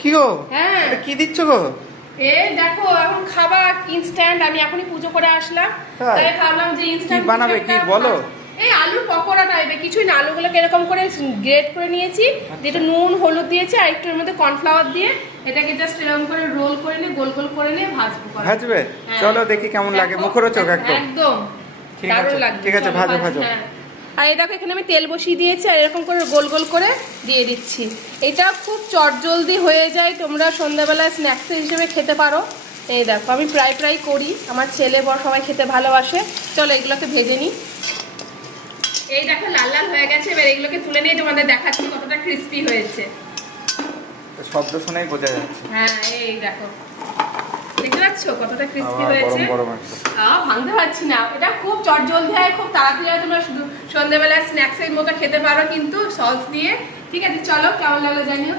কি গো? হ্যাঁ এটা কি দিচ্ছ গো? এই দেখো এখন খাবার ইনস্ট্যান্ট, আমি এখনই পুজো করে আসলাম, তাই? তাই ভাবলাম যে ইনস্ট্যান্ট কি বানাবে কি বলো? এই আলুর পকোড়া টাইপের কিছুই না, আলুগুলোকে এরকম করে গ্রেট করে নিয়েছি, যেটা নুন হলুদ দিয়েছি আর একটু এর মধ্যে কর্নফ্লাওয়ার দিয়ে এটাকে জাস্ট এরকম করে রোল করে নিয়ে গোল গোল করে নিয়ে ভাজবো। ভাজবে? চলো দেখি কেমন লাগে, মুখরোচক একদম। একদম ঠিক দারুণ আছে লাগবে। ঠিক আছে, ভাজো ভাজো। হ্যাঁ আর এই দেখো এখানে আমি তেল বসিয়ে দিয়েছি আর এরকম করে গোল গোল করে দিয়ে দিচ্ছি। এটা খুব চটজলদি হয়ে যায়, তোমরা সন্ধ্যাবেলায় স্ন্যাক্স হিসেবে খেতে পারো। এই দেখো আমি প্রায় করি, আমার ছেলে বড় সবাই খেতে ভালোবাসে। চলো এগুলোকে ভেজে নিই। এই দেখো লাল লাল হয়ে গেছে, এবার এগুলোকে তুলে নিয়ে তোমাদের দেখাচ্ছি কতটা ক্রিস্পি হয়েছে। শব্দ শুনেই বোঝা যাচ্ছে। হ্যাঁ এই দেখো দেখতে পাচ্ছ কতটা ক্রিস্পি গরম হয়েছে। গরম একদম। ভাঙতে পারছি না, এটা খুব চটজলদি হয়, খুব তাড়াতাড়ি হয়, তোমরা শুধু সন্ধ্যাবেলা স্ন্যাক্সের মতো খেতে পারো কিন্তু সস দিয়ে। ঠিক আছে চলো কেমন লাগলো জানিও।